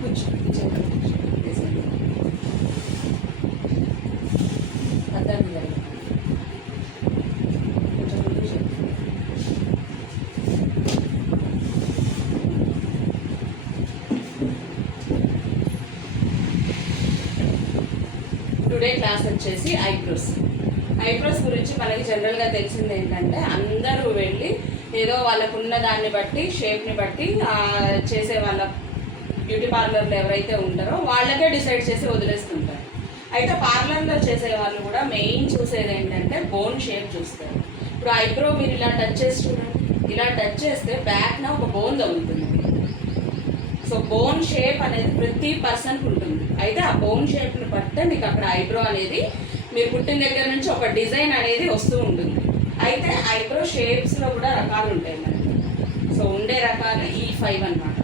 కూర్చో అర్థం కొంచెం ముందు చెప్పు. టుడే క్లాస్ వచ్చేసి ఐబ్రోస్ గురించి మనకి జనరల్గా తెలిసింది ఏంటంటే అందరూ వెళ్ళి ఏదో వాళ్ళకున్న దాన్ని బట్టి షేప్ని బట్టి చేసే వాళ్ళ బ్యూటీ పార్లర్లో ఎవరైతే ఉంటారో వాళ్ళకే డిసైడ్ చేసి వదిలేస్తుంటారు. అయితే పార్లర్లో చేసే వాళ్ళు కూడా మెయిన్ చూసేది ఏంటంటే బోన్ షేప్ చూస్తారు. ఇప్పుడు ఐబ్రో మీరు ఇలా టచ్ చేసి చూడండి, ఇలా టచ్ చేస్తే బ్యాక్న ఒక బోన్ తగులుతుంది. సో బోన్ షేప్ అనేది ప్రతి పర్సన్కి ఉంటుంది. అయితే ఆ బోన్ షేప్ని బట్టే మీకు అక్కడ ఐబ్రో అనేది మీరు పుట్టిన దగ్గర నుంచి ఒక డిజైన్ అనేది వస్తూ ఉంటుంది. అయితే ఐబ్రో షేప్స్లో కూడా రకాలు ఉంటాయి మనకి. సో ఉండే రకాలు ఈ 5 అన్నమాట.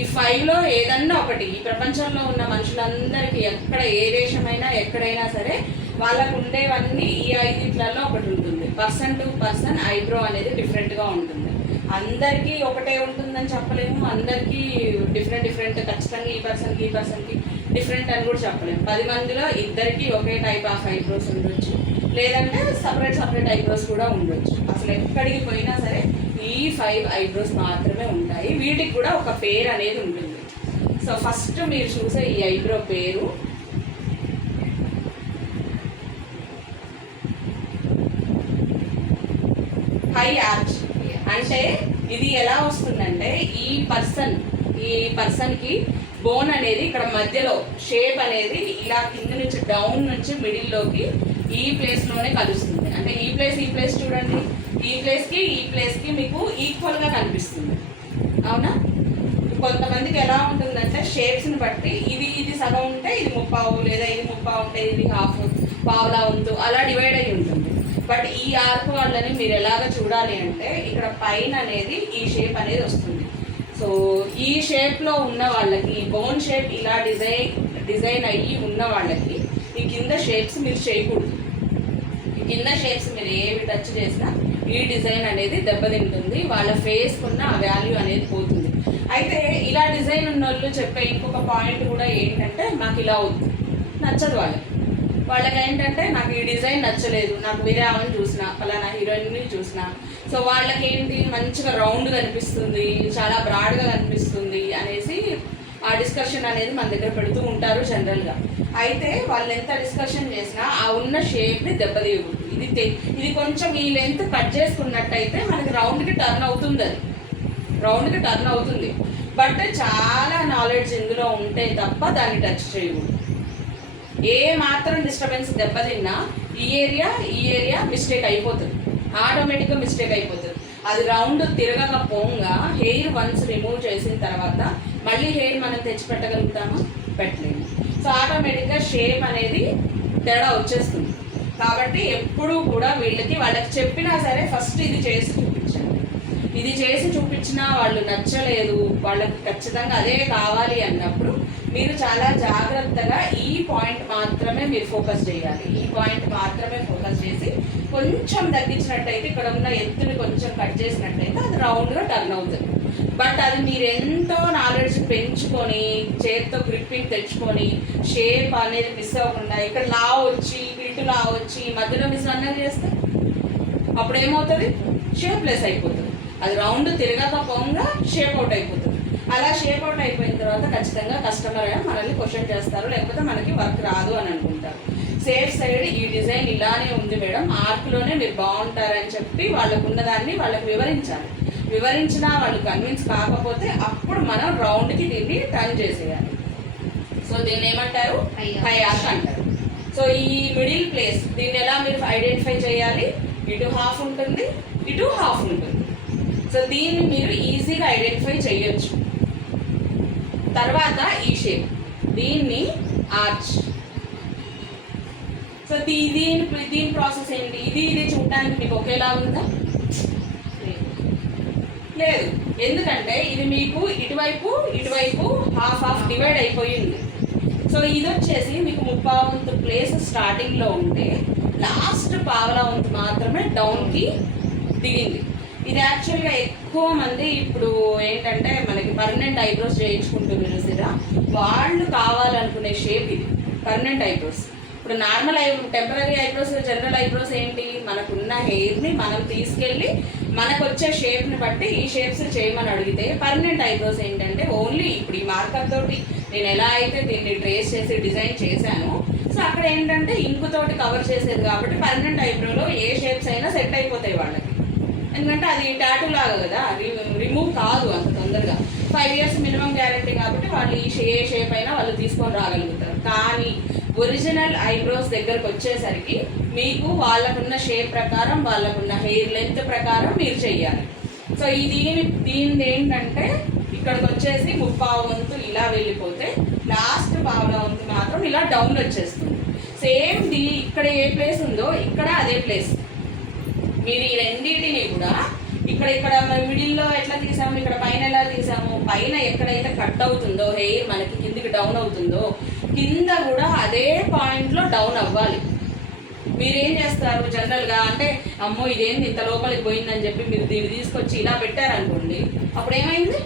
ఈ 5లో ఏదన్నా ఒకటి ఈ ప్రపంచంలో ఉన్న మనుషులందరికీ ఎక్కడ ఏ దేశమైనా ఎక్కడైనా సరే వాళ్ళకు ఉండేవన్నీ ఈ 5లలో ఒకటి ఉంటుంది. పర్సన్ టు పర్సన్ ఐబ్రో అనేది డిఫరెంట్గా ఉంటుంది. అందరికీ ఒకటే ఉంటుందని చెప్పలేము, అందరికీ డిఫరెంట్ ఖచ్చితంగా ఈ పర్సన్కి డిఫరెంట్ అని కూడా చెప్పలేము. 10 మందిలో ఇద్దరికి ఒకే టైప్ ఆఫ్ ఐబ్రోస్ ఉండొచ్చు, లేదంటే సపరేట్ ఐబ్రోస్ కూడా ఉండొచ్చు. అసలు ఎక్కడికి పోయినా సరే ఈ 5 ఐబ్రోస్ మాత్రమే ఉంటాయి. వీటికి కూడా ఒక పేరు అనేది ఉంటుంది. సో ఫస్ట్ మీరు చూసే ఈ ఐబ్రో పేరు హై ఆర్చ్. అంటే ఇది ఎలా వస్తుందంటే ఈ పర్సన్కి బోన్ అనేది ఇక్కడ మధ్యలో షేప్ అనేది ఇలా కింద నుంచి డౌన్ నుంచి మిడిల్లోకి ఈ ప్లేస్లోనే కలుస్తుంది. అంటే ఈ ప్లేస్ చూడండి, ఈ ప్లేస్కి మీకు ఈక్వల్గా కనిపిస్తుంది. అవునా? కొంతమందికి ఎలా ఉంటుందంటే షేప్స్ని బట్టి ఇది సగం ఉంటే ఇది 30, లేదా ఇది 30 ఉంటే ఇది హాఫ్, పావులా వంతు అలా డివైడ్ అయ్యి ఉంటుంది. బట్ ఈ ఆర్క్ వాళ్ళని మీరు ఎలాగ చూడాలి అంటే ఇక్కడ పైన అనేది ఈ షేప్ అనేది వస్తుంది. సో ఈ షేప్లో ఉన్న వాళ్ళకి బోన్ షేప్ ఇలా డిజైన్ అయ్యి ఉన్న వాళ్ళకి ఈ కింద షేప్స్ మీరు చేయకూడదు. ఈ కింద షేప్స్ మీరు ఏమి టచ్ చేసినా ఈ డిజైన్ అనేది దెబ్బతింటుంది, వాళ్ళ ఫేస్కి ఉన్న ఆ వాల్యూ అనేది పోతుంది. అయితే ఇలా డిజైన్ ఉన్న వాళ్ళు చెప్పే ఇంకొక పాయింట్ కూడా ఏంటంటే మాకు ఇలా వద్దు, నచ్చదు వాళ్ళకి ఏంటంటే నాకు ఈ డిజైన్ నచ్చలేదు, నాకు వేరే ఆమెను చూసిన పలానా హీరోయిన్ని చూసిన. సో వాళ్ళకి ఏంటి మంచిగా రౌండ్ కనిపిస్తుంది, చాలా బ్రాడ్గా కనిపిస్తుంది అనేసి ఆ డిస్కషన్ అనేది మన దగ్గర పెడుతూ ఉంటారు జనరల్గా. అయితే వాళ్ళు ఎంత డిస్కషన్ చేసినా ఆ ఉన్న షేప్ని దెబ్బతీయకూడదు. ఇది కొంచెం ఈ లెంత్ కట్ చేసుకున్నట్టయితే మనకి రౌండ్కి టర్న్ అవుతుంది. బట్ చాలా నాలెడ్జ్ ఇందులో ఉంటే తప్ప దాన్ని టచ్ చేయకూడదు. ఏ మాత్రం డిస్టర్బెన్స్ దెబ్బతిన్నా ఈ ఏరియా మిస్టేక్ అయిపోతుంది, ఆటోమేటిక్గా మిస్టేక్ అయిపోతుంది. అది రౌండ్ తిరగకపోగా హెయిర్ వన్స్ రిమూవ్ చేసిన తర్వాత మళ్ళీ హెయిర్ మనం తెచ్చి పెట్టగలుగుతామా? పెట్టలేము. సో ఆటోమేటిక్గా షేప్ అనేది తేడా వచ్చేస్తుంది. కాబట్టి ఎప్పుడూ కూడా వాళ్ళకి చెప్పినా సరే ఫస్ట్ ఇది చేసి చూపించండి. ఇది చేసి చూపించినా వాళ్ళు నచ్చలేదు, వాళ్ళకి ఖచ్చితంగా అదే కావాలి అన్నప్పుడు మీరు చాలా జాగ్రత్తగా ఈ పాయింట్ మాత్రమే మీరు ఫోకస్ చేయాలి. ఈ పాయింట్ మాత్రమే ఫోకస్ చేసి కొంచెం తగ్గించినట్టయితే, ఇక్కడ ఉన్న ఎత్తుని కొంచెం కట్ చేసినట్టయితే అది రౌండ్గా టర్న్ అవుతుంది. బట్ అది మీరు ఎంతో నాలెడ్జ్ పెంచుకొని చేతితో గ్రిప్పింగ్ తెచ్చుకొని షేప్ అనేది మిస్ అవ్వకుండా ఇక్కడ ఇటు లా వచ్చి మధ్యలో మిస్ అన్నది చేస్తే అప్పుడు ఏమవుతుంది? షేప్లెస్ అయిపోతుంది. అది రౌండ్ తిరగకపోగా షేప్ అవుట్ అయిపోతుంది. అలా షేప్ అవుట్ అయిపోయిన తర్వాత ఖచ్చితంగా కస్టమర్ మనల్ని క్వశ్చన్ చేస్తారు, లేకపోతే మనకి వర్క్ రాదు అని అనుకుంటారు. సేఫ్ సైడ్ ఈ డిజైన్ ఇలానే ఉంది మేడం, ఆర్క్లోనే మీరు బాగుంటారని చెప్పి వాళ్ళకు ఉన్నదాన్ని వాళ్ళకి వివరించినా వాళ్ళు కన్విన్స్ కాకపోతే అప్పుడు మనం రౌండ్కి దీన్ని టర్న్ చేసేయాలి. సో దీన్ని ఏమంటారు? హై ఆర్క్ అంటారు. సో ఈ మిడిల్ ప్లేస్ దీన్ని ఎలా మీరు ఐడెంటిఫై చేయాలి? ఇటు హాఫ్ ఉంటుంది, ఇటు హాఫ్ ఉంటుంది. సో దీన్ని మీరు ఈజీగా ఐడెంటిఫై చేయొచ్చు. తర్వాత ఈ షేప్, దీన్ని ఆర్చ్. సో దీని ప్రాసెస్ ఏంటి? ఇది చూడటానికి మీకు ఒకేలా ఉందా? లేదు. ఎందుకంటే ఇది మీకు ఇటువైపు హాఫ్ డివైడ్ అయిపోయింది. సో ఇది వచ్చేసి మీకు 30 వంతు ప్లేస్ స్టార్టింగ్లో ఉంటే లాస్ట్ పావలా వంతు మాత్రమే డౌన్కి దిగింది. ఇది యాక్చువల్గా ఎక్కువ ఎక్కువ మంది ఇప్పుడు ఏంటంటే మనకి పర్మనెంట్ ఐబ్రోస్ చేయించుకుంటున్నారు చూసిరా, వాళ్ళు కావాలనుకునే షేప్ ఇది పర్మనెంట్ ఐబ్రోస్. ఇప్పుడు normal temporary eyebrows, general eyebrows ఏంటి, మనకున్న హెయిర్ని మనం తీసుకెళ్ళి మనకు వచ్చే షేప్ని బట్టి ఈ షేప్స్ చేయమని అడిగితే, పర్మనెంట్ ఐబ్రోస్ ఏంటంటే ఓన్లీ ఇప్పుడు ఈ మార్కర్ తోటి నేను ఎలా అయితే దీన్ని ట్రేస్ చేసి డిజైన్ చేశానో, సో అక్కడ ఏంటంటే ఇంకు తోటి కవర్ చేసేది కాబట్టి పర్మనెంట్ ఐబ్రోలో ఏ షేప్స్ అయినా సెట్ అయిపోతాయి వాళ్ళకి. ఎందుకంటే అది టాటూ లాగా కదా, రిమూవ్ కాదు అంత తొందరగా. 5 years మినిమం గ్యారంటీ కాబట్టి వాళ్ళు ఏ షేప్ అయినా వాళ్ళు తీసుకొని రాగలుగుతారు. కానీ ఒరిజినల్ ఐబ్రోస్ దగ్గరకు వచ్చేసరికి మీకు వాళ్ళకున్న షేప్ ప్రకారం, వాళ్ళకున్న హెయిర్ లెంత్ ప్రకారం మీరు చెయ్యాలి. సో దీని ఏంటంటే ఇక్కడికి వచ్చేసి 3/4 వంతు ఇలా వెళ్ళిపోతే లాస్ట్ 1/2 వంతు మాత్రం ఇలా డౌన్ వచ్చేస్తుంది. సేమ్ ఇక్కడ ఏ ప్లేస్ ఉందో ఇక్కడ అదే ప్లేస్. మీరు ఈ రెండింటిని కూడా ఇక్కడ మిడిల్లో ఎట్లా తీసాము, ఇక్కడ పైన ఎలా తీసాము, పైన ఎక్కడైతే కట్ అవుతుందో హెయిర్ మనకి కిందికి డౌన్ అవుతుందో కింద కూడా అదే పాయింట్లో డౌన్ అవ్వాలి. మీరేం చేస్తారు జనరల్గా అంటే, అమ్మో ఇదేంది ఇంత లోపలికి పోయిందని చెప్పి మీరు దీన్ని తీసుకొచ్చి ఇలా పెట్టారనుకోండి, అప్పుడు ఏమైంది,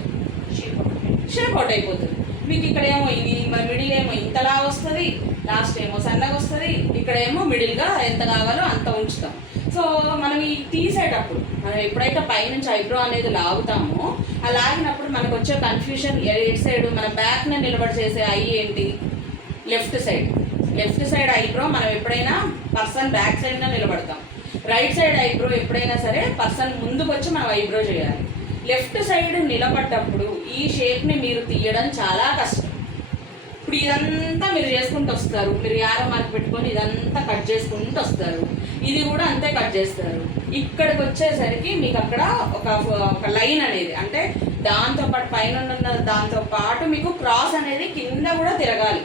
షేప్ అవుట్ అయిపోతుంది. మీకు ఇక్కడేమో ఇది మిడిల్ ఏమో ఇంతలా వస్తుంది, లాస్ట్ ఏమో సన్నగా వస్తుంది, ఇక్కడేమో మిడిల్గా ఎంత కావాలో అంత ఉంచుతాం. సో మనం ఈ తీసేటప్పుడు మనం ఎప్పుడైతే పైనుంచి ఐబ్రో అనేది లాగుతామో, ఆ లాగినప్పుడు మనకు వచ్చే కన్ఫ్యూషన్ ఎటు సైడ్ మన బ్యాక్ని నిలబడి చేసే ఐ ఏంటి, లెఫ్ట్ సైడ్ ఐబ్రో మనం ఎప్పుడైనా పర్సన్ బ్యాక్ సైడ్లో నిలబడతాం. రైట్ సైడ్ ఐబ్రో ఎప్పుడైనా సరే పర్సన్ ముందుకు వచ్చి మనం ఐబ్రో చేయాలి. లెఫ్ట్ సైడ్ నిలబడ్డప్పుడు ఈ షేప్ని మీరు తీయడం చాలా కష్టం. ఇప్పుడు ఇదంతా మీరు చేసుకుంటూ వస్తారు, మీరు యారో మార్క్ పెట్టుకొని ఇదంతా కట్ చేసుకుంటూ వస్తారు, ఇది కూడా అంతే కట్ చేస్తారు. ఇక్కడికి వచ్చేసరికి మీకు అక్కడ ఒక లైన్ అనేది, అంటే దాంతోపాటు పైన ఉన్న దాంతోపాటు మీకు క్రాస్ అనేది కింద కూడా తిరగాలి.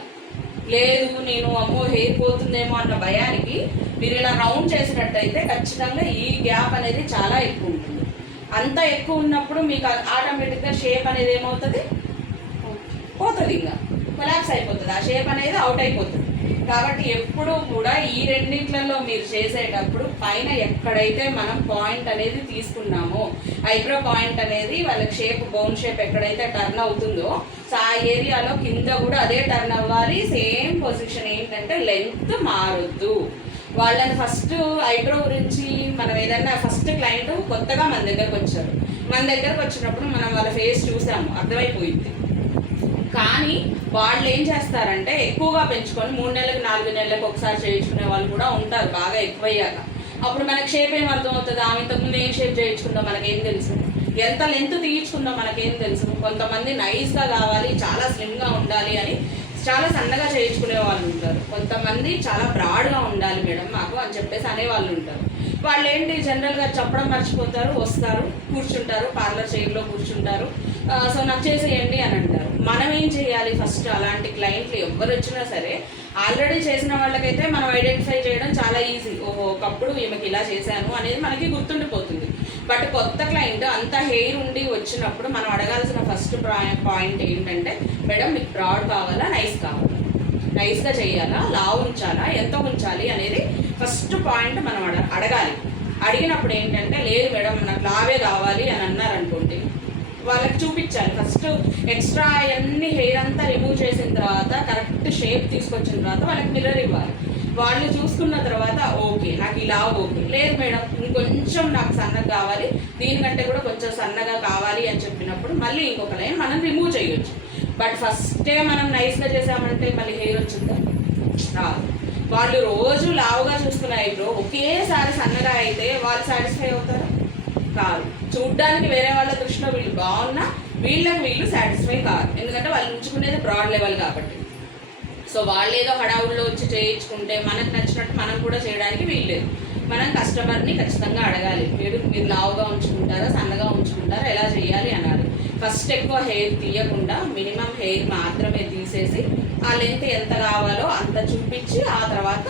లేదు నేను అమ్మో హెయిర్ పోతుందేమో అన్న భయానికి మీరు ఇలా రౌండ్ చేసినట్టయితే ఖచ్చితంగా ఈ గ్యాప్ అనేది చాలా ఎక్కువ ఉంటుంది. అంత ఎక్కువ ఉన్నప్పుడు మీకు ఆటోమేటిక్గా షేప్ అనేది ఏమవుతుంది, పోతుంది, ఇంకా కొలాప్స్ అయిపోతుంది, ఆ షేప్ అనేది అవుట్ అయిపోతుంది. కాబట్టి ఎప్పుడు కూడా ఈ రెండింట్లలో మీరు చేసేటప్పుడు పైన ఎక్కడైతే మనం పాయింట్ అనేది తీసుకున్నామో, ఐబ్రో పాయింట్ అనేది వాళ్ళకి షేప్ బౌన్ షేప్ ఎక్కడైతే టర్న్ అవుతుందో, సో ఆ ఏరియాలో కింద కూడా అదే టర్న్ అవ్వాలి. సేమ్ పొజిషన్ ఏంటంటే లెంత్ మారొద్దు. వాళ్ళని ఫస్ట్ ఐబ్రో గురించి మనం ఏదైనా ఫస్ట్ క్లయింట్ కొత్తగా మన దగ్గరకు వచ్చారు, మన దగ్గరకు వచ్చినప్పుడు మనం వాళ్ళ ఫేస్ చూసాము, అర్థమైపోయింది. కానీ వాళ్ళు ఏం చేస్తారంటే ఎక్కువగా పెంచుకొని 3 నెలలకు 4 నెలలకు ఒకసారి చేయించుకునే వాళ్ళు కూడా ఉంటారు బాగా ఎక్కువయ్యాక. అప్పుడు మనకి షేప్ ఏం అర్థమవుతుంది, ఆమె ఇంతకుముందు ఏం షేప్ చేయించుకుందో మనకేం తెలుసు, ఎంత లెంత్ తీయించుకుందో మనకేం తెలుసు. కొంతమంది నైస్గా కావాలి, చాలా స్లిమ్గా ఉండాలి అని చాలా సన్నగా చేయించుకునే వాళ్ళు ఉంటారు. కొంతమంది చాలా బ్రాడ్గా ఉండాలి మేడం మాకు అని చెప్పేసి అనేవాళ్ళు ఉంటారు. వాళ్ళు ఏంటి జనరల్గా చెప్పడం మర్చిపోతారు, వస్తారు, కూర్చుంటారు, పార్లర్ చైర్లో కూర్చుంటారు, సో నాకు చేసేయండి అని అంటారు. మనం ఏం చేయాలి, ఫస్ట్ అలాంటి క్లయింట్లు ఎవరు వచ్చినా సరే ఆల్రెడీ చేసిన వాళ్ళకైతే మనం ఐడెంటిఫై చేయడం చాలా ఈజీ. ఓహో ఒకప్పుడు ఈమెకి ఇలా చేశాను అనేది మనకి గుర్తుండిపోతుంది. బట్ కొత్త క్లయింట్ అంత హెయిర్ ఉండి వచ్చినప్పుడు మనం అడగాల్సిన ఫస్ట్ పాయింట్ ఏంటంటే, మేడం మీకు బ్రాడ్ కావాలా, నైస్ కావాలా, నైస్గా చేయాలా, లావ్ ఉంచాలా, ఎంత ఉంచాలి అనేది ఫస్ట్ పాయింట్ మనం అడగాలి. అడిగినప్పుడు ఏంటంటే, లేదు మేడం నాకు లావే కావాలి అని అన్నారనుకోండి, వాళ్ళకి చూపించాలి. ఫస్ట్ ఎక్స్ట్రా అన్ని హెయిర్ అంతా రిమూవ్ చేసిన తర్వాత కరెక్ట్ షేప్ తీసుకొచ్చిన తర్వాత వాళ్ళకి మిర్రర్ ఇవ్వాలి. వాళ్ళు చూసుకున్న తర్వాత ఓకే నాకు ఇలా ఓకే, లేదు మేడం ఇంకొంచెం నాకు సన్నగా కావాలి, దీనికంటే కూడా కొంచెం సన్నగా కావాలి అని చెప్పినప్పుడు మళ్ళీ ఇంకొక లైన్ మనం రిమూవ్ చేయొచ్చు. బట్ ఫస్టే మనం నైస్గా చేసామంటే మళ్ళీ హెయిర్ వచ్చిందా, రాదు. వాళ్ళు రోజు లావుగా చూసుకున్న ఐబ్రో ఒకేసారి సన్నగా అయితే వాళ్ళు సాటిస్ఫై అవుతారు, కాదు. చూడ్డానికి వేరే వాళ్ళ దృష్టిలో వీళ్ళు బాగున్నా వీళ్ళు సాటిస్ఫై కాదు, ఎందుకంటే వాళ్ళు ఉంచుకునేది బ్రాడ్ లెవెల్ కాబట్టి. సో వాళ్ళు ఏదో హడావుల్లో వచ్చి చేయించుకుంటే మనకు నచ్చినట్టు మనం కూడా చేయడానికి వీల్లేదు. మనం కస్టమర్ని ఖచ్చితంగా అడగాలి, మీరు లావుగా ఉంచుకుంటారా, సన్నగా ఉంచుకుంటారా, ఎలా చేయాలి అనాలి. ఫస్ట్ ఎక్కువ హెయిర్ తీయకుండా మినిమం హెయిర్ మాత్రమే తీసేసి ఆ లెంత్ ఎంత కావాలో అంత చూపించి ఆ తర్వాత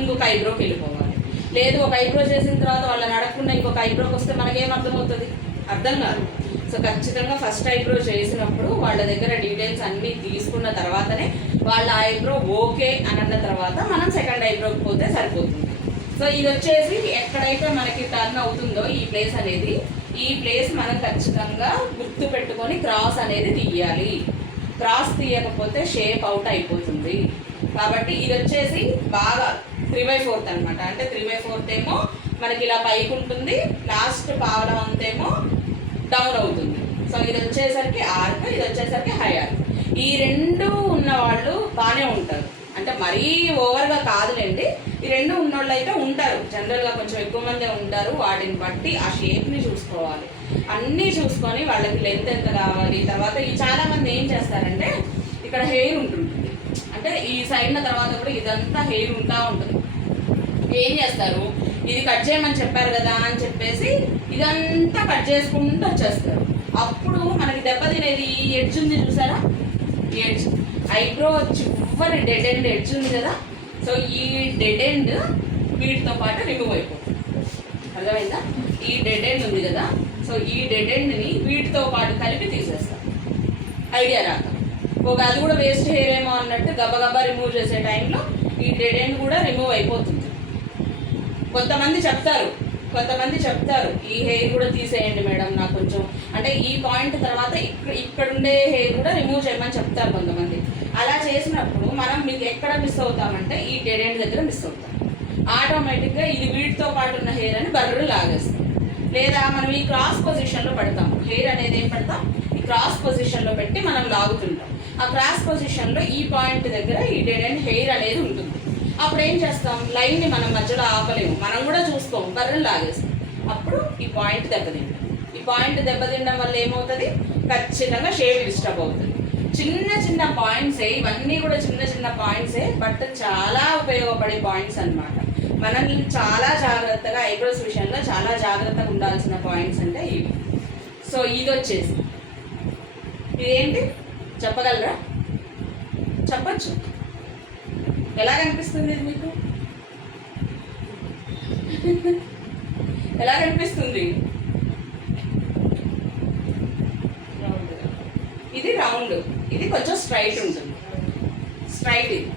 ఇంకొక ఐబ్రోకి వెళ్ళిపోవాలి. లేదు ఒక ఐబ్రో చేసిన తర్వాత వాళ్ళని అడగకుండా ఇంకొక ఐబ్రోకి వస్తే మనకేం అర్థమవుతుంది, అర్థం కాదు. సో ఖచ్చితంగా ఫస్ట్ ఐబ్రో చేసినప్పుడు వాళ్ళ దగ్గర డీటెయిల్స్ అన్నీ తీసుకున్న తర్వాతనే వాళ్ళ ఐబ్రో ఓకే అని అన్న తర్వాత మనం సెకండ్ ఐబ్రోకి పోతే సరిపోతుంది. సో ఇది వచ్చేసి ఎక్కడైతే మనకి టర్న్ అవుతుందో ఈ ప్లేస్ అనేది, ఈ ప్లేస్ మనం ఖచ్చితంగా గుర్తు పెట్టుకొని క్రాస్ అనేది తీయాలి. క్రాస్ తీయకపోతే షేప్ అవుట్ అయిపోతుంది. కాబట్టి ఇది వచ్చేసి బాగా 3/4 అనమాట. అంటే 3/4 ఏమో మనకి ఇలా పైకి ఉంటుంది, లాస్ట్ పావలా వంతేమో డౌన్ అవుతుంది. సో ఇది వచ్చేసరికి ఆర్క్, ఇది వచ్చేసరికి హై ఆర్క్. ఈ రెండు ఉన్న వాళ్ళు బాగానే ఉంటారు, అంటే మరీ ఓవర్గా కాదులేండి. ఈ రెండు ఉన్నోళ్ళు అయితే ఉంటారు, జనరల్గా కొంచెం ఎక్కువ మందే ఉంటారు. వాటిని బట్టి ఆ షేప్ని చూసుకోవాలి, అన్నీ చూసుకొని వాళ్ళకి లెంత్ ఎంత కావాలి. తర్వాత ఈ చాలామంది ఏం చేస్తారంటే ఇక్కడ హెయిర్ ఉంటుంటుంది, అంటే ఈ సైడ్న తర్వాత కూడా ఇదంతా హెయిర్ ఉంటా ఉంటుంది. ఏం చేస్తారు, ఇది కట్ చేయమని చెప్పారు కదా అని చెప్పేసి ఇదంతా కట్ చేసుకుంటూ వచ్చేస్తారు. అప్పుడు మనకి దెబ్బతినేది ఈ ఎడ్జ్ ఉంది చూసారా, ఈ ఎడ్జ్ ఐబ్రో చివరి డెడ్ ఎండ్ ఎడ్జ్ ఉంది కదా. సో ఈ డెడ్ ఎండ్ వీటితో పాటు రిమూవ్ అయిపోతుంది. అర్థమైందా? ఈ డెడ్ ఎండ్ ఉంది కదా, సో ఈ డెడ్ ఎండ్ని వీటితో పాటు కలిపి తీసేస్తాం. ఐడియా రాక ఒక అది కూడా వేస్ట్ హెయిర్ ఏమో అన్నట్టు గబగబా రిమూవ్ చేసే టైంలో ఈ డెడ్ ఎండ్ కూడా రిమూవ్ అయిపోతుంది. కొంతమంది చెప్తారు ఈ హెయిర్ కూడా తీసేయండి మేడం, నాకు కొంచెం అంటే ఈ పాయింట్ తర్వాత ఇక్కడ ఉండే హెయిర్ కూడా రిమూవ్ చేయమని చెప్తారు కొంతమంది. అలా చేసినప్పుడు మనం మీకు ఎక్కడ మిస్ అవుతామంటే ఈ డెడ్ ఎండ్ దగ్గర మిస్ అవుతాం. ఆటోమేటిక్గా ఇది వీటితో పాటు ఉన్న హెయిర్ అని బర్రెలు లాగేస్తాం. లేదా మనం ఈ క్రాస్ పొజిషన్లో పెడతాం, హెయిర్ అనేది ఏం పెడతాం, ఈ క్రాస్ పొజిషన్లో పెట్టి మనం లాగుతుంటాం. ఆ క్రాస్ పొజిషన్లో ఈ పాయింట్ దగ్గర ఈ డెడ్ ఎండ్ హెయిర్ అనేది ఉంటుంది. అప్పుడు ఏం చేస్తాం, లైన్ని మనం మధ్యలో ఆపలేము, మనం కూడా చూసుకోము, బర్రెలు లాగేస్తాం. అప్పుడు ఈ పాయింట్ దెబ్బతింటాం. ఈ పాయింట్ దెబ్బతినడం వల్ల ఏమవుతుంది, ఖచ్చితంగా షేప్ డిస్టర్బ్ అవుతుంది. చిన్న చిన్న పాయింట్సే ఇవన్నీ కూడా, చిన్న చిన్న పాయింట్సే, బట్ చాలా ఉపయోగపడే పాయింట్స్ అన్నమాట. మనం చాలా జాగ్రత్తగా ఐబ్రోస్ విషయంలో చాలా జాగ్రత్తగా ఉండాల్సిన పాయింట్స్ అంటే ఇవి. సో ఇది వచ్చేసి ఇదేంటి చెప్పగలరా? చెప్పచ్చు. ఎలా కనిపిస్తుంది ఇది మీకు? ఎలా కనిపిస్తుంది? ఇది రౌండ్, ఇది కొంచెం స్ట్రైట్ ఉంటుంది. స్ట్రైట్, ఇది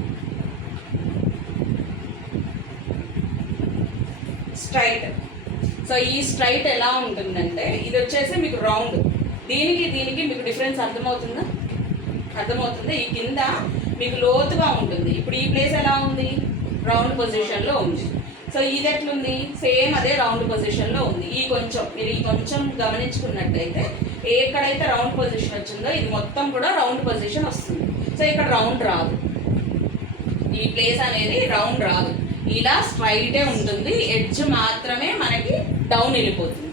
స్ట్రైట్. సో ఈ స్ట్రైట్ ఎలా ఉంటుందంటే ఇది వచ్చేసి మీకు రౌండ్. దీనికి మీకు డిఫరెన్స్ అర్థమవుతుందా? అర్థమవుతుంది. ఈ కింద మీకు లోతుగా ఉంటుంది. ఇప్పుడు ఈ ప్లేస్ ఎలా ఉంది, రౌండ్ పొజిషన్లో ఉంది. సో ఇది ఎట్లుంది, సేమ్ అదే రౌండ్ పొజిషన్లో ఉంది. మీరు ఈ కొంచెం గమనించుకున్నట్టయితే ఎక్కడైతే రౌండ్ పొజిషన్ వచ్చిందో ఇది మొత్తం కూడా రౌండ్ పొజిషన్ వస్తుంది. సో ఇక్కడ రౌండ్ రాదు, ఈ ప్లేస్ అనేది రౌండ్ రాదు, ఇలా స్ట్రైటే ఉంటుంది. ఎడ్జ్ మాత్రమే మనకి డౌన్ వెళ్ళిపోతుంది.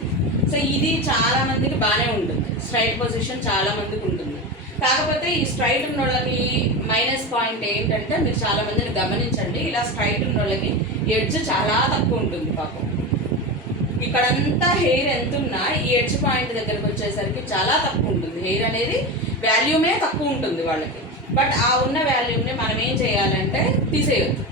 సో ఇది చాలా మందికి బాగానే ఉంటుంది, స్ట్రైట్ పొజిషన్ చాలా మందికి ఉంటుంది. కాకపోతే ఈ స్ట్రైట్ ఉన్న వాళ్ళకి మైనస్ పాయింట్ ఏంటంటే, మీరు చాలా మందిని గమనించండి, ఇలా స్ట్రైట్ ఉన్న వాళ్ళకి ఎడ్జ్ చాలా తక్కువ ఉంటుంది పాపం. ఇక్కడంతా హెయిర్ ఎంత ఉన్నా ఈ ఎడ్జ్ పాయింట్ దగ్గరకు వచ్చేసరికి చాలా తక్కువ ఉంటుంది. హెయిర్ అనేది వాల్యూమే తక్కువ ఉంటుంది వాళ్ళకి. బట్ ఆ ఉన్న వాల్యూమ్ని మనం ఏం చేయాలంటే తీసేయొద్దు.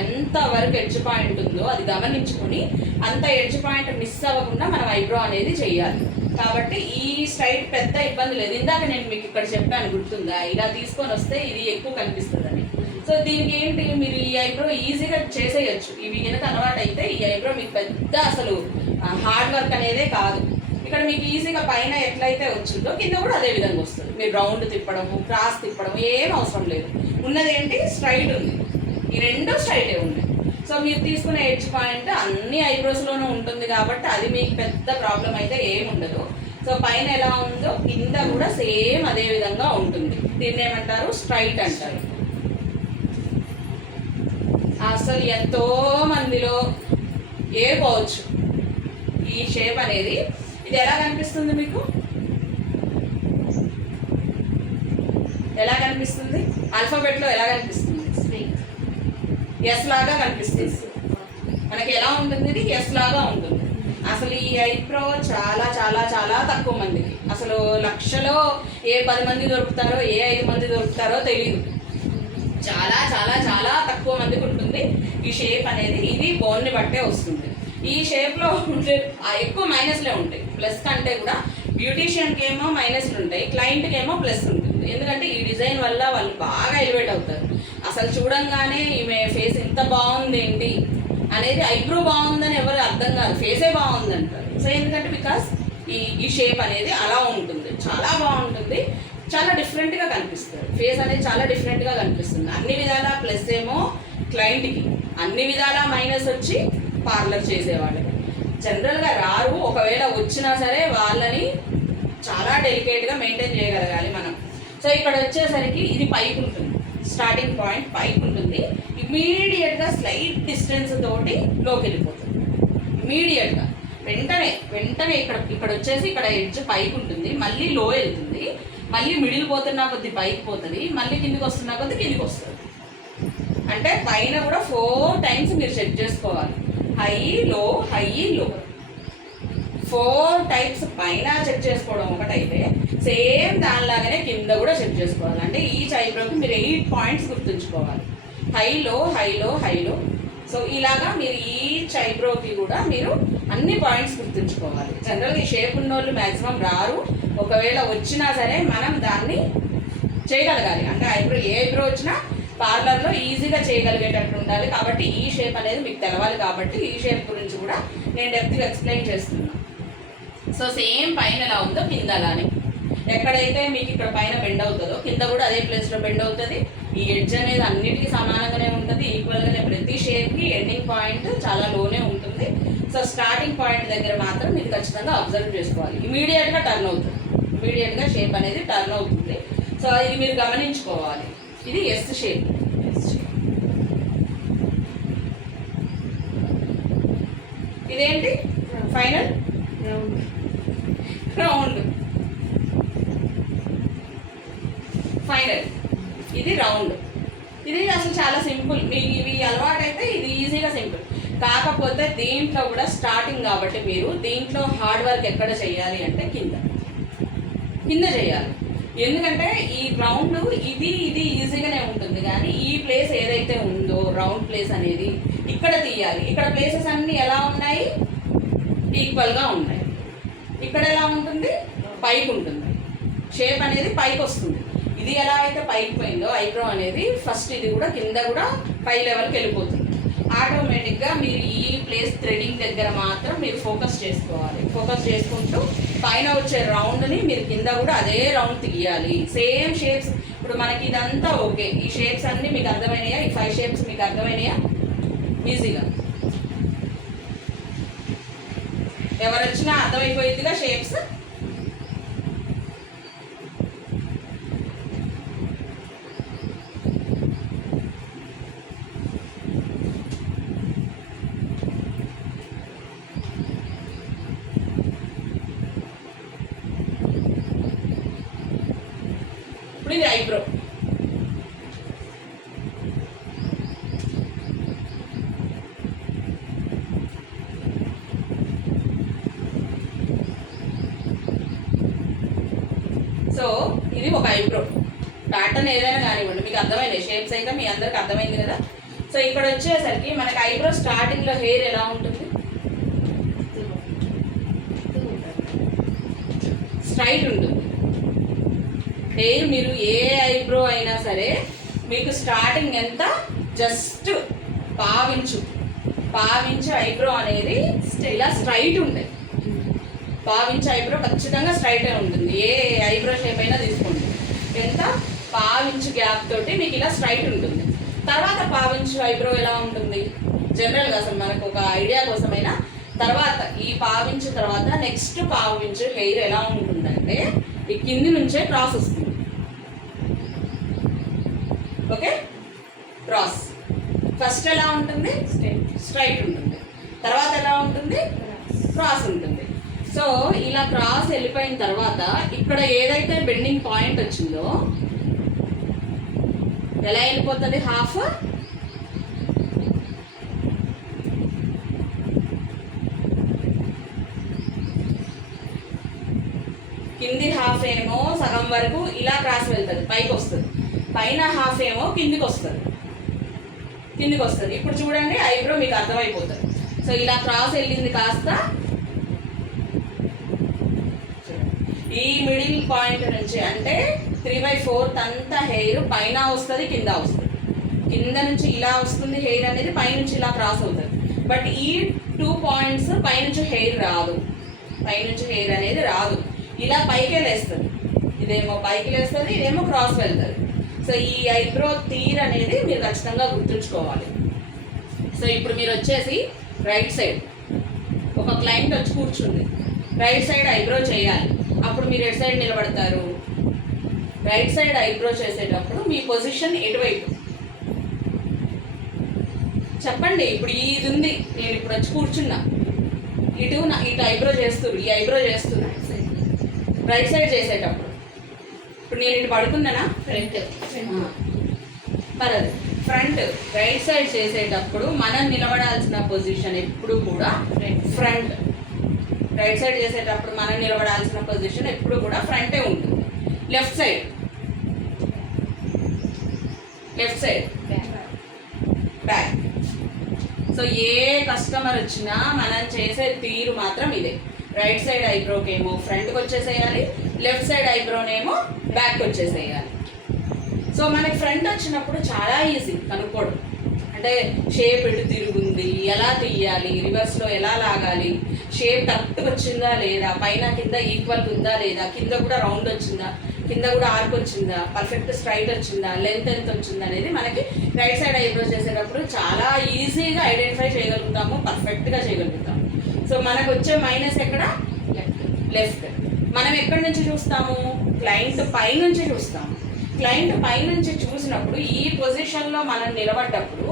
ఎంతవరకు ఎడ్జ్ పాయింట్ ఉందో అది గమనించుకొని అంత ఎడ్జ్ పాయింట్ మిస్ అవ్వకుండా మనం ఐబ్రో అనేది చేయాలి. కాబట్టి ఈ స్ట్రైట్ పెద్ద ఇబ్బంది లేదు. ఇందాక నేను మీకు ఇక్కడ చెప్పాను, గుర్తుందా, ఇలా తీసుకొని వస్తే ఇది ఎక్కువ కనిపిస్తుందని. సో దీనికి ఏంటి, మీరు ఈ ఐబ్రో ఈజీగా చేసేయచ్చు. ఇవి కనుక అలవాటు అయితే ఈ ఐబ్రో మీకు పెద్ద అసలు హార్డ్ వర్క్ అనేదే కాదు. ఇక్కడ మీకు ఈజీగా పైన ఎట్లయితే వచ్చిందో కింద కూడా అదే విధంగా వస్తుంది. మీరు రౌండ్ తిప్పడము, క్రాస్ తిప్పడము ఏం అవసరం లేదు. ఉన్నది ఏంటి, స్ట్రైట్ ఉంది. ఈ రెండు స్ట్రైటే ఉన్నాయి. సో మీరు తీసుకునే ఎడ్జ్ పాయింట్ అన్ని ఐబ్రోస్లోనూ ఉంటుంది కాబట్టి అది మీకు పెద్ద ప్రాబ్లం అయితే ఏముండదు. సో పైన ఎలా ఉందో కింద కూడా సేమ్ అదే విధంగా ఉంటుంది. దీన్ని ఏమంటారు, స్ట్రైట్ అంటారు. అసలు ఎంతో మందిలో ఏర్పోవచ్చు ఈ షేప్ అనేది. ఇది ఎలా కనిపిస్తుంది మీకు, ఎలా కనిపిస్తుంది, ఆల్ఫాబెట్లో ఎలా కనిపిస్తుంది, ఎస్ లాగా కనిపిస్తుంది. మనకి ఎలా ఉంటుంది, ఇది ఎస్ లాగా ఉంటుంది. అసలు ఈ ఐబ్రో చాలా చాలా చాలా తక్కువ మందికి, అసలు లక్షలో ఏ 10 మంది దొరుకుతారో ఏ 5 మంది దొరుకుతారో తెలియదు. చాలా చాలా చాలా తక్కువ మందికి ఉంటుంది ఈ షేప్ అనేది. ఇది బోన్ని బట్టే వస్తుంది. ఈ షేప్లో ఉంటే ఎక్కువ మైనస్లే ఉంటాయి, ప్లస్ కంటే కూడా బ్యూటీషియన్కి ఏమో మైనస్లు ఉంటాయి, క్లయింట్కి ఏమో ప్లస్ ఉంటుంది. ఎందుకంటే ఈ డిజైన్ వల్ల వాళ్ళు బాగా ఎలివేట్ అవుతారు. అసలు చూడంగానే ఈమె ఫేస్ ఇంత బాగుంది ఏంటి, అనేది ఐబ్రో బాగుందని ఎవరు అర్థం కాదు, ఫేసే బాగుంది అంటారు. సో ఎందుకంటే బికాస్ ఈ షేప్ అనేది అలా ఉంటుంది, చాలా బాగుంటుంది, చాలా డిఫరెంట్గా కనిపిస్తుంది. ఫేస్ అనేది చాలా డిఫరెంట్గా కనిపిస్తుంది అన్ని విధాలా. ప్లస్ ఏమో క్లయింట్కి, అన్ని విధాలా మైనస్ వచ్చి పార్లర్ చేసేవాళ్ళకి. జనరల్గా రారు, ఒకవేళ వచ్చినా సరే వాళ్ళని చాలా డెలికేట్గా మెయింటైన్ చేయగలగాలి మనం. సో ఇక్కడ వచ్చేసరికి ఇది పైకి ఉంటుంది, స్టార్టింగ్ పాయింట్ పైకి ఉంటుంది, ఇమీడియట్గా స్లైట్ డిస్టెన్స్ తోటి లోకి వెళ్ళిపోతుంది. ఇమీడియట్గా వెంటనే ఇక్కడ వచ్చేసి ఇక్కడ ఎడ్జ్ పైకి ఉంటుంది, మళ్ళీ లో వెళ్తుంది, మళ్ళీ మిడిల్ పోతున్నా కొద్ది పైకి పోతుంది, మళ్ళీ కిందికి వస్తున్నా కొద్ది కిందికి వస్తుంది. అంటే పైన కూడా 4 టైమ్స్ మీరు చెక్ చేసుకోవాలి. హై లో 4 టైప్స్ పైన చెక్ చేసుకోవడం ఒకటైతే, సేమ్ దానిలాగానే కింద కూడా చెక్ చేసుకోవాలి. అంటే ఈచ్ ఐబ్రోకి మీరు 8 పాయింట్స్ గుర్తుంచుకోవాలి. హైలో. సో ఇలాగా మీరు ఈచ్ ఐబ్రోకి కూడా మీరు అన్ని పాయింట్స్ గుర్తుంచుకోవాలి. జనరల్గా ఈ షేప్ ఉన్న వాళ్ళు మ్యాక్సిమం రారు, ఒకవేళ వచ్చినా సరే మనం దాన్ని చేయగలగాలి. అంటే ఏ ఐబ్రో వచ్చినా పార్లర్లో ఈజీగా చేయగలిగేటట్టు ఉండాలి. కాబట్టి ఈ షేప్ అనేది మీకు తెలవాలి, కాబట్టి ఈ షేప్ గురించి కూడా నేను డెప్త్గా ఎక్స్ప్లెయిన్ చేస్తున్నాను. సో సేమ్ పైన ఎలా ఉందో కింద అలానే, ఎక్కడైతే మీకు ఇక్కడ పైన బెండ్ అవుతుందో కింద కూడా అదే ప్లేస్లో బెండ్ అవుతుంది. ఈ ఎడ్జ్ అనేది అన్నిటికీ సమానంగానే ఉంటుంది, ఈక్వల్గానే. ప్రతి షేప్కి ఎండింగ్ పాయింట్ చాలా లోనే ఉంటుంది. సో స్టార్టింగ్ పాయింట్ దగ్గర మాత్రం మీరు ఖచ్చితంగా అబ్జర్వ్ చేసుకోవాలి. ఇమీడియట్గా టర్న్ అవుతుంది, ఇమీడియట్గా షేప్ అనేది టర్న్ అవుతుంది. సో ఇది మీరు గమనించుకోవాలి. ఇది ఎస్ షేప్. ఇదేంటి ఫైనల్ రౌండ్. ఫైనల్ ఇది రౌండ్. ఇది అసలు చాలా సింపుల్, మీకు ఇవి అలవాటైతే ఇది ఈజీగా సింపుల్. కాకపోతే దీంట్లో కూడా స్టార్టింగ్ కాబట్టి మీరు దీంట్లో హార్డ్ వర్క్ ఎక్కడ చేయాలి అంటే కింద చేయాలి. ఎందుకంటే ఈ రౌండ్ ఇది ఈజీగానే ఉంటుంది, కానీ ఈ ప్లేస్ ఏదైతే ఉందో రౌండ్ ప్లేస్ అనేది ఇక్కడ తీయాలి. ఇక్కడ ప్లేసెస్ అన్నీ ఎలా ఉన్నాయి, ఈక్వల్గా ఉన్నాయి. ఇక్కడ ఎలా ఉంటుంది, పైకి ఉంటుంది, షేప్ అనేది పైకి వస్తుంది. ఇది ఎలా అయితే పైకి పోయిందో ఐబ్రో అనేది ఫస్ట్ ఇది కూడా కింద కూడా పై లెవెల్కి వెళ్ళిపోతుంది. ఆటోమేటిక్గా మీరు ఈ ప్లేస్ థ్రెడింగ్ దగ్గర మాత్రం మీరు ఫోకస్ చేసుకోవాలి. ఫోకస్ చేసుకుంటూ పైన వచ్చే రౌండ్ని మీరు కింద కూడా అదే రౌండ్ తీయాలి. Same shapes. ఇప్పుడు మనకి ఇదంతా ఓకే, ఈ షేప్స్ అన్నీ మీకు అర్థమైనాయా? ఈ 5 షేప్స్ మీకు అర్థమైనాయా ఈజీగా? ఎవరు వచ్చినా అర్థమైపోయిందిగా షేప్స్. ఇప్పుడు ఇది ఐబ్రో. సో ఇది ఒక ఐబ్రో ప్యాటర్న్ ఏదైనా కానివ్వండి, మీకు అర్థమైంది షేప్స్ అయితే మీ అందరికి అర్థమైంది కదా. సో ఇక్కడ వచ్చేసరికి మనకి ఐబ్రో స్టార్టింగ్లో హెయిర్ ఎలా ఉంటుంది, స్ట్రైట్ ఉంటుంది హెయిర్. మీరు ఏ ఐబ్రో అయినా సరే మీకు స్టార్టింగ్ ఎంత, జస్ట్ పావించు ఐబ్రో అనేది ఇలా స్ట్రైట్ ఉంటుంది. పావించు ఐబ్రో ఖచ్చితంగా స్ట్రైటే ఉంటుంది, ఏ ఐబ్రో షేప్ అయినా తీసుకోండి. ఎంత పావించు గ్యాప్ తోటి మీకు ఇలా స్ట్రైట్ ఉంటుంది. తర్వాత పావించు ఐబ్రో ఎలా ఉంటుంది జనరల్గా, అసలు మనకు ఒక ఐడియా కోసమైనా, తర్వాత ఈ పావించు తర్వాత నెక్స్ట్ పావించు హెయిర్ ఎలా ఉంటుందంటే ఈ కింది నుంచే క్రాస్ వస్తుంది. ఓకే, క్రాస్ ఫస్ట్ ఎలా ఉంటుంది, స్ట్రైట్ ఉంటుంది, తర్వాత ఎలా ఉంటుంది, క్రాస్ ఉంటుంది. సో ఇలా క్రాస్ వెళ్ళిపోయిన తర్వాత ఇక్కడ ఏదైతే బెండింగ్ పాయింట్ వచ్చిందో ఎలా వెళ్ళిపోతుంది, హాఫ్ కింది హాఫ్ ఏమో సగం వరకు ఇలా క్రాస్ వెళ్తుంది, పైకి వస్తుంది. పైన హాఫ్ ఏమో కిందికి వస్తుంది. ఇప్పుడు చూడండి ఐబ్రో మీకు అర్థమైపోతుంది. సో ఇలా క్రాస్ వెళ్ళింది కాస్త ఈ మిడిల్ పాయింట్ నుంచి, అంటే 3/4 అంతా హెయిర్ పైన వస్తుంది, కింద వస్తుంది. కింద నుంచి ఇలా వస్తుంది హెయిర్ అనేది, పైనుంచి ఇలా క్రాస్ అవుతుంది. బట్ ఈ 2 పాయింట్స్ పైనుంచి హెయిర్ రాదు, పైనుంచి హెయిర్ అనేది రాదు, ఇలా పైకే లేస్తుంది. ఇదేమో పైకి లేస్తుంది, ఇదేమో క్రాస్ వెళ్తుంది. సో ఈ ఐబ్రో తీర్ అనేది మీరు ఖచ్చితంగా గుర్తుంచుకోవాలి. సో ఇప్పుడు మీరు వచ్చేసి రైట్ సైడ్ ఒక క్లయింట్ వచ్చి కూర్చుంది, రైట్ సైడ్ ఐబ్రో చేయాలి. అప్పుడు మీరు ఎటు సైడ్ నిలబడతారు? రైట్ సైడ్ ఐబ్రో చేసేటప్పుడు మీ పొజిషన్ ఎటువైపు చెప్పండి. ఇప్పుడు ఇది ఉంది, నేను ఇప్పుడు వచ్చి కూర్చున్నా, ఇటు ఐబ్రో చేస్తున్నారు, ఈ ఐబ్రో చేస్తున్నా రైట్ సైడ్ చేసేటప్పుడు. ఇప్పుడు నేను ఇటు పడుకున్నానా? పర్లేదు. ఫ్రంట్ రైట్ సైడ్ చేసేటప్పుడు మనం నిలబడాల్సిన పొజిషన్ ఎప్పుడు కూడా ఫ్రంట్. రైట్ సైడ్ చేసేటప్పుడు మనం నిలబడాల్సిన పొజిషన్ ఎప్పుడు కూడా ఫ్రంటే ఉంటుంది. Left side back. సో ఏ కస్టమర్ వచ్చినా మనం చేసే తీరు మాత్రం ఇదే. రైట్ సైడ్ ఐబ్రోకేమో ఫ్రంట్కి వచ్చేసేయాలి, లెఫ్ట్ సైడ్ ఐబ్రోనేమో బ్యాక్ వచ్చేసేయాలి. సో మనకి ఫ్రంట్ వచ్చినప్పుడు చాలా ఈజీ కనుక్కోవడం. అంటే షేప్ ఎటు తిరుగుంది, ఎలా తీయాలి, రివర్స్లో ఎలా లాగాలి, షేప్ కరెక్ట్గా వచ్చిందా లేదా, పైన కింద ఈక్వల్గా ఉందా లేదా, కింద కూడా రౌండ్ వచ్చిందా, కింద కూడా ఆర్క్ వచ్చిందా, పర్ఫెక్ట్ స్ట్రైట్ వచ్చిందా, లెంత్ ఎంత వచ్చిందా అనేది మనకి రైట్ సైడ్ ఐబ్రో చేసేటప్పుడు చాలా ఈజీగా ఐడెంటిఫై చేయగలుగుతాము, పర్ఫెక్ట్గా చేయగలుగుతాము. సో మనకు వచ్చే మైనస్ ఎక్కడ? లెఫ్ట్. మనం ఎక్కడి నుంచి చూస్తాము? క్లయింట్ పై నుంచి చూస్తాము. క్లయింట్ పై నుంచి చూసినప్పుడు ఈ పొజిషన్లో మనం నిలబడ్డప్పుడు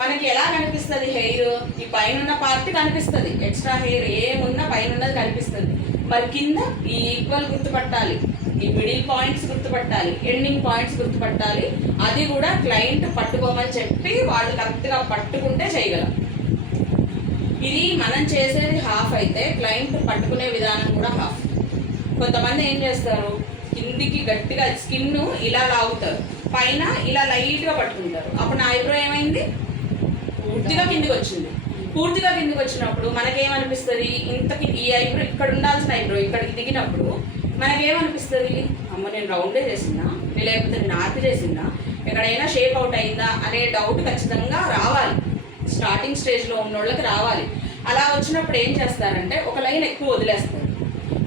మనకి ఎలా కనిపిస్తుంది? హెయిర్ ఈ పైన ఉన్న పార్ట్ కనిపిస్తుంది, ఎక్స్ట్రా హెయిర్ ఏమున్నా పైన ఉన్నది కనిపిస్తుంది. మరి కింద ఈ ఈక్వల్ గుర్తుపట్టాలి, ఈ మిడిల్ పాయింట్స్ గుర్తుపట్టాలి, ఎండింగ్ పాయింట్స్ గుర్తుపట్టాలి. అది కూడా క్లయింట్ పట్టుకోమని చెప్పి వాళ్ళు కరెక్ట్గా పట్టుకుంటే చేయగలం. ఇది మనం చేసేది హాఫ్ అయితే క్లయింట్ పట్టుకునే విధానం కూడా హాఫ్. కొంతమంది ఏం చేస్తారు, కిందికి గట్టిగా స్కిన్ ఇలా లాగుతారు, పైన ఇలా లైట్గా పట్టుకుంటారు. అప్పుడు నా ఐబ్రో ఏమైంది? పూర్తిగా కిందికి వచ్చింది. పూర్తిగా కిందికి వచ్చినప్పుడు మనకేమనిపిస్తుంది? ఇంతకి ఈ ఐబ్రో ఇక్కడ ఉండాల్సిన ఐబ్రో ఇక్కడికి దిగినప్పుడు మనకేమనిపిస్తుంది? అమ్మ నేను రౌండే చేసిందా, లేకపోతే నేను ఆర్క్ చేసిందా, ఎక్కడైనా షేప్ అవుట్ అయిందా అనే డౌట్ ఖచ్చితంగా రావాలి. స్టార్టింగ్ స్టేజ్లో ఉన్న వాళ్ళకి రావాలి. అలా వచ్చినప్పుడు ఏం చేస్తారంటే ఒక లైన్ ఎక్కువ వదిలేస్తారు.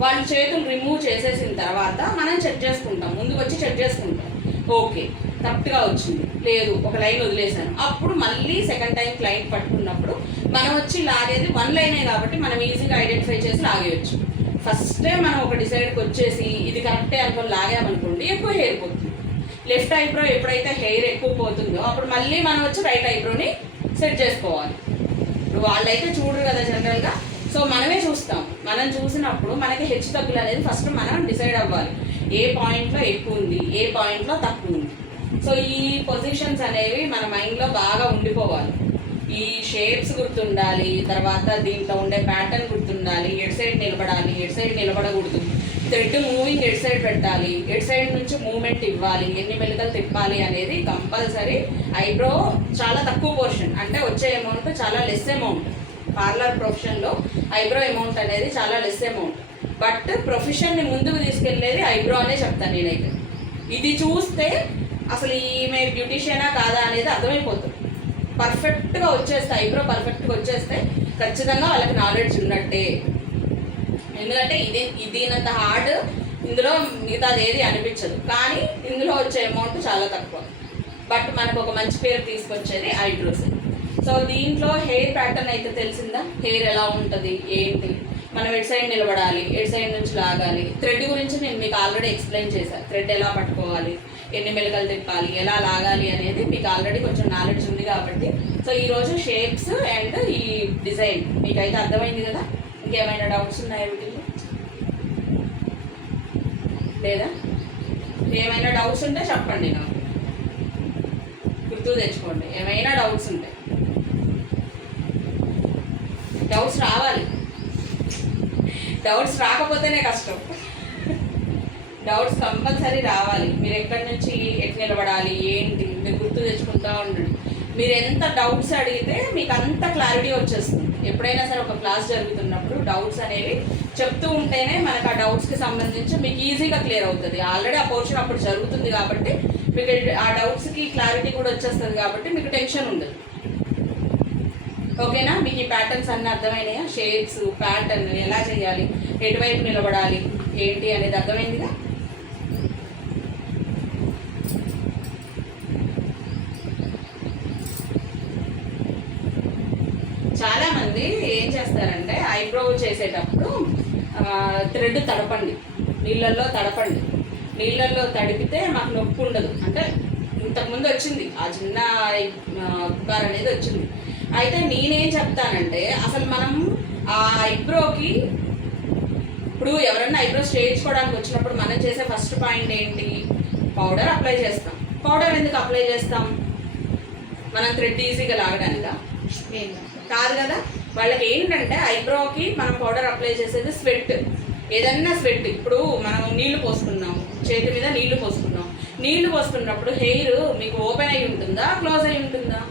వాళ్ళు చేతులు రిమూవ్ చేసేసిన తర్వాత మనం చెక్ చేసుకుంటాం, ముందుకు వచ్చి చెక్ చేసుకుంటాం. ఓకే కరెక్ట్గా వచ్చింది, లేదు ఒక లైన్ వదిలేసాను. అప్పుడు మళ్ళీ సెకండ్ టైం క్లయింట్ పట్టుకున్నప్పుడు మనం వచ్చి లాగేది 1 లైనే కాబట్టి మనం ఈజీగా ఐడెంటిఫై చేసి లాగేయచ్చు. ఫస్టే మనం ఒక డిసైడ్కి వచ్చేసి ఇది కరెక్టే అనుకొని లాగామనుకోండి ఎక్కువ హెయిర్ పోతుంది. లెఫ్ట్ ఐబ్రో ఎప్పుడైతే హెయిర్ ఎక్కువ పోతుందో అప్పుడు మళ్ళీ మనం వచ్చి రైట్ ఐబ్రోని సెట్ చేసుకోవాలి. ఇప్పుడు వాళ్ళైతే చూడరు కదా జనరల్గా, సో మనమే చూస్తాం. మనం చూసినప్పుడు మనకి హెచ్చు తగ్గులు అనేది ఫస్ట్ మనం డిసైడ్ అవ్వాలి, ఏ పాయింట్లో ఎక్కువ ఉంది, ఏ పాయింట్లో తక్కువ ఉంది. సో ఈ పొజిషన్స్ అనేవి మన మైండ్లో బాగా ఉండిపోవాలి. ఈ షేప్స్ గుర్తుండాలి, తర్వాత దీంట్లో ఉండే ప్యాటర్న్ గుర్తుండాలి, ఎడ్ సైడ్ నిలబడాలి, ఎడ్ సైడ్ నిలబడకూడదు, థ్రెడ్ మూవింగ్ ఎడ్ సైడ్ పెట్టాలి, ఎడ్ సైడ్ నుంచి మూమెంట్ ఇవ్వాలి, ఎన్ని మెలికలు తిప్పాలి అనేది కంపల్సరీ. ఐబ్రో చాలా తక్కువ పోర్షన్, అంటే వచ్చే అమౌంట్ చాలా లెస్ అమౌంట్. పార్లర్ ప్రొఫెషన్లో ఐబ్రో అమౌంట్ అనేది చాలా లెస్ అమౌంట్. బట్ ప్రొఫెషన్ని ముందుకు తీసుకెళ్ళేది ఐబ్రో అనే చెప్తాను నేనైతే. ఇది చూస్తే అసలు ఈమె బ్యూటీషియనా కాదా అనేది అర్థమైపోతుంది. పర్ఫెక్ట్గా వచ్చేస్తే ఐబ్రో పర్ఫెక్ట్గా వచ్చేస్తే ఖచ్చితంగా వాళ్ళకి నాలెడ్జ్ ఉన్నట్టే. ఎందుకంటే దీనంత హార్డ్ ఇందులో మిగతాది ఏది అనిపించదు, కానీ ఇందులో వచ్చే అమౌంట్ చాలా తక్కువ. బట్ మనకు ఒక మంచి పేరు తీసుకొచ్చేది ఐబ్రోస్. సో దీంట్లో హెయిర్ ప్యాటర్న్ అయితే తెలిసిందా, హెయిర్ ఎలా ఉంటుంది ఏంటి, మనం ఎడ్ సైడ్ నిలబడాలి, ఎడ్ సైడ్ నుంచి లాగాలి. థ్రెడ్ గురించి నేను మీకు ఆల్రెడీ ఎక్స్ప్లెయిన్ చేశాను, థ్రెడ్ ఎలా పట్టుకోవాలి, ఎన్ని మెలకలు తిప్పాలి, ఎలా లాగాలి అనేది మీకు ఆల్రెడీ కొంచెం నాలెడ్జ్ ఉంది కాబట్టి. సో ఈరోజు షేప్స్ అండ్ ఈ డిజైన్ మీకైతే అర్థమైంది కదా. ఇంకేమైనా డౌట్స్ ఉన్నాయా వీటిలో? లేదా ఏమైనా డౌట్స్ ఉంటే చెప్పండి, నాకు గుర్తు తెచ్చుకోండి. ఏమైనా డౌట్స్ ఉంటాయి, డౌట్స్ రావాలి. డౌట్స్ రాకపోతేనే కష్టం. డౌట్స్ కంపల్సరీ రావాలి. మీరు ఎక్కడి నుంచి ఎటు నిలబడాలి ఏంటి మీరు గుర్తు తెచ్చుకుంటూ ఉండండి. మీరు ఎంత డౌట్స్ అడిగితే మీకు అంత క్లారిటీ వచ్చేస్తుంది. ఎప్పుడైనా సరే ఒక క్లాస్ జరుగుతున్నప్పుడు డౌట్స్ అనేవి చెప్తూ ఉంటేనే మనకు ఆ డౌట్స్కి సంబంధించి మీకు ఈజీగా క్లియర్ అవుతుంది. ఆల్రెడీ ఆ పోర్షన్ అప్పుడు జరుగుతుంది కాబట్టి మీకు ఆ డౌట్స్కి క్లారిటీ కూడా వచ్చేస్తుంది కాబట్టి మీకు టెన్షన్ ఉండదు. ఓకేనా? మీకు ఈ ప్యాటర్న్స్ అన్నీ అర్థమైనాయా? షేప్స్, ప్యాటర్న్ ఎలా చేయాలి, ఎటువైపు నిలబడాలి ఏంటి అనేది అర్థమైందిగా? చాలామంది ఏం చేస్తారంటే ఐబ్రో చేసేటప్పుడు థ్రెడ్ తడపండి, నీళ్ళల్లో తడపండి. నీళ్ళల్లో తడిపితే మాకు నొప్పి ఉండదు. అంటే ఇంతకుముందు వచ్చింది ఆ చిన్న పుకార్ అనేది వచ్చింది. అయితే నేనేం చెప్తానంటే అసలు మనం ఆ ఐబ్రోకి ఇప్పుడు ఎవరన్నా ఐబ్రోస్ చేయించుకోవడానికి వచ్చినప్పుడు మనం చేసే ఫస్ట్ పాయింట్ ఏంటి? పౌడర్ అప్లై చేస్తాం. పౌడర్ ఎందుకు అప్లై చేస్తాం? మనం థ్రెడ్ ఈజీగా లాగడానికా? కాదు కదా. వాళ్ళకి ఏంటంటే ఐబ్రోకి మనం పౌడర్ అప్లై చేసేది స్వెట్, ఏదన్నా స్వెట్. ఇప్పుడు మనం నీళ్లు పోసుకున్నాం, చేతి మీద నీళ్లు పోసుకున్నాం. నీళ్లు పోసుకున్నప్పుడు హెయిర్ మీకు ఓపెన్ అయి ఉంటుందా, క్లోజ్ అయి ఉంటుందా?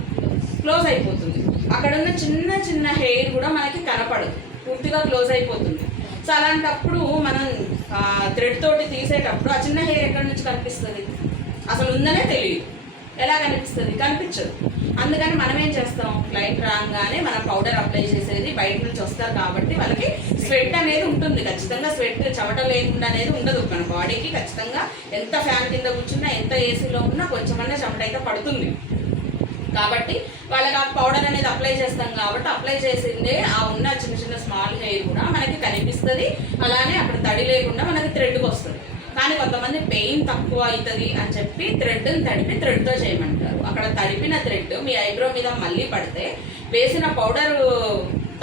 క్లోజ్ అయిపోతుంది. అక్కడ ఉన్న చిన్న చిన్న హెయిర్ కూడా మనకి కనపడదు, పూర్తిగా క్లోజ్ అయిపోతుంది. సో అలాంటప్పుడు మనం థ్రెడ్ తోటి తీసేటప్పుడు ఆ చిన్న హెయిర్ ఎక్కడి నుంచి కనిపిస్తుంది? అసలు ఉందనే తెలియదు. ఎలా కనిపిస్తుంది? కనిపించదు. అందుకని మనం ఏం చేస్తాం? క్లయింట్ రాగానే మనం పౌడర్ అప్లై చేసేది బయట నుంచి వస్తారు కాబట్టి వాళ్ళకి స్వెట్ అనేది ఉంటుంది. ఖచ్చితంగా స్వెట్, చెమట లేకుండా అనేది ఉండదు. మన బాడీకి ఖచ్చితంగా ఎంత ఫ్యాన్ కింద కూర్చున్నా, ఎంత ఏసీలో ఉన్నా కొంచెమన్నా చెమట అయితే పడుతుంది. కాబట్టి వాళ్ళకి ఆ పౌడర్ అనేది అప్లై చేస్తాం కాబట్టి అప్లై చేసిందే ఆ ఉన్న చిన్న చిన్న స్మాల్ హెయిర్ కూడా మనకి కనిపిస్తుంది. అలానే అక్కడ తడి లేకుండా మనకి థ్రెడ్కి వస్తుంది. కానీ కొంతమంది పెయిన్ తక్కువ అవుతుంది అని చెప్పి థ్రెడ్ని తడిపి థ్రెడ్తో చేయమంటారు. అక్కడ తడిపిన థ్రెడ్ మీ ఐబ్రో మీద మళ్ళీ పడితే వేసిన పౌడర్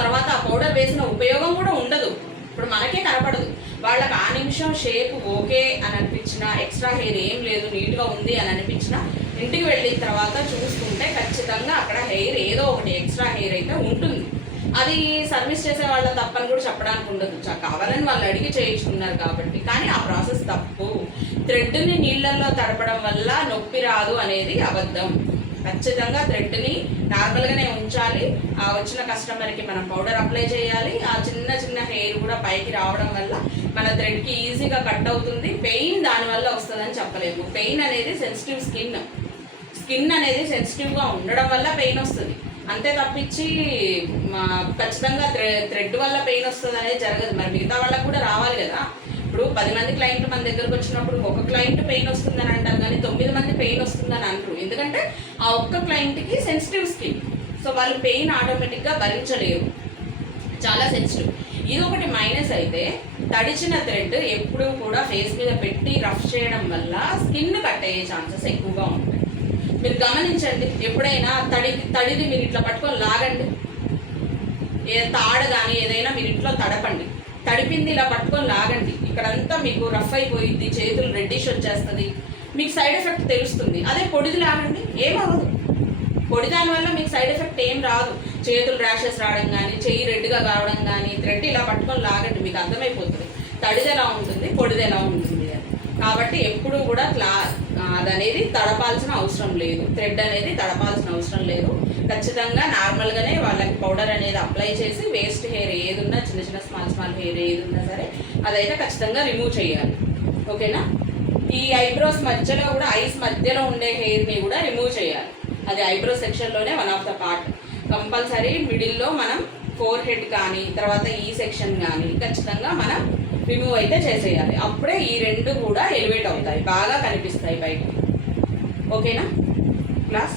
తర్వాత ఆ పౌడర్ వేసిన ఉపయోగం కూడా ఉండదు. ఇప్పుడు మనకే కనపడదు. వాళ్ళకి ఆ నిమిషం షేప్ ఓకే అని అనిపించిన, ఎక్స్ట్రా హెయిర్ ఏం లేదు, నీట్గా ఉంది అని అనిపించిన, ఇంటికి వెళ్ళిన తర్వాత చూసుకుంటే ఖచ్చితంగా అక్కడ హెయిర్ ఏదో ఒకటి ఎక్స్ట్రా హెయిర్ అయితే ఉంటుంది. అది సర్వీస్ చేసే వాళ్ళ తప్పని కూడా చెప్పడానికి ఉండదు. కావాలని వాళ్ళు అడిగి చేయించుకున్నారు కాబట్టి. కానీ ఆ ప్రాసెస్ తప్పు. థ్రెడ్ని నీళ్ళల్లో తడపడం వల్ల నొప్పి రాదు అనేది అబద్ధం. ఖచ్చితంగా థ్రెడ్ని నార్మల్గానే ఉంచాలి. ఆ వచ్చిన కస్టమర్కి మనం పౌడర్ అప్లై చేయాలి. ఆ చిన్న చిన్న హెయిర్ కూడా పైకి రావడం వల్ల మన థ్రెడ్కి ఈజీగా కట్ అవుతుంది. పెయిన్ దానివల్ల వస్తుందని చెప్పలేము. పెయిన్ అనేది సెన్సిటివ్ స్కిన్ అనేది సెన్సిటివ్గా ఉండడం వల్ల పెయిన్ వస్తుంది. అంతే తప్పించి ఖచ్చితంగా థ్రెడ్ వల్ల పెయిన్ వస్తుంది అనేది జరగదు. మరి మిగతా వాళ్ళకు కూడా రావాలి కదా. ఇప్పుడు 10 మంది క్లయింట్ మన దగ్గరకు వచ్చినప్పుడు ఒక క్లయింట్ పెయిన్ వస్తుందని అంటారు, కానీ 9 మంది పెయిన్ వస్తుందని అంటారు. ఎందుకంటే ఆ ఒక్క క్లయింట్కి సెన్సిటివ్ స్కిన్. సో వాళ్ళు పెయిన్ ఆటోమేటిక్గా భరించలేరు, చాలా సెన్సిటివ్. ఇది ఒకటి మైనస్. అయితే తడిచిన థ్రెడ్ ఎప్పుడూ కూడా ఫేస్ మీద పెట్టి రఫ్ చేయడం వల్ల స్కిన్ కట్ అయ్యే ఛాన్సెస్ ఎక్కువగా ఉంటాయి. మీరు గమనించండి, ఎప్పుడైనా తడిది మీరు ఇట్లా పట్టుకొని లాగండి. తాడు కానీ ఏదైనా మీరు ఇంట్లో తడపండి. తడిపింది ఇలా పట్టుకొని లాగండి. ఇక్కడంతా మీకు రఫ్ అయిపోయింది, చేతులు రెడ్డిష్ వచ్చేస్తుంది, మీకు సైడ్ ఎఫెక్ట్ తెలుస్తుంది. అదే పొడిది లాగండి, ఏమవ్వదు. పొడి దానివల్ల మీకు సైడ్ ఎఫెక్ట్ ఏం రాదు. చేతులు ర్యాషెస్ రావడం కానీ, చెయ్యి రెడ్గా కావడం కానీ, థ్రెడ్ ఇలా పట్టుకొని లాగండి, మీకు అర్థమైపోతుంది తడిది ఎలా ఉంటుంది, పొడిది ఎలా ఉంటుంది అని. కాబట్టి ఎప్పుడూ కూడా అదనేది తడపాల్సిన అవసరం లేదు. థ్రెడ్ అనేది తడపాల్సిన అవసరం లేదు. ఖచ్చితంగా నార్మల్గానే వాళ్ళకి పౌడర్ అనేది అప్లై చేసి వేస్ట్ హెయిర్ ఏది ఉన్నా, చిన్న చిన్న స్మాల్ హెయిర్ ఏది ఉన్నా సరే అదైతే ఖచ్చితంగా రిమూవ్ చేయాలి. ఓకేనా? ఈ ఐబ్రోస్ మధ్యలో కూడా, ఐస్ మధ్యలో ఉండే హెయిర్ని కూడా రిమూవ్ చేయాలి. అది ఐబ్రో సెక్షన్లోనే one of the part. Compulsory మిడిల్లో మనం ఫోర్ హెడ్ కానీ, తర్వాత ఈ సెక్షన్ కానీ ఖచ్చితంగా మనం రిమూవ్ అయితే చేసేయాలి. అప్పుడే ఈ రెండు కూడా ఎలివేట్ అవుతాయి, బాగా కనిపిస్తాయి బయట. ఓకేనా క్లాస్?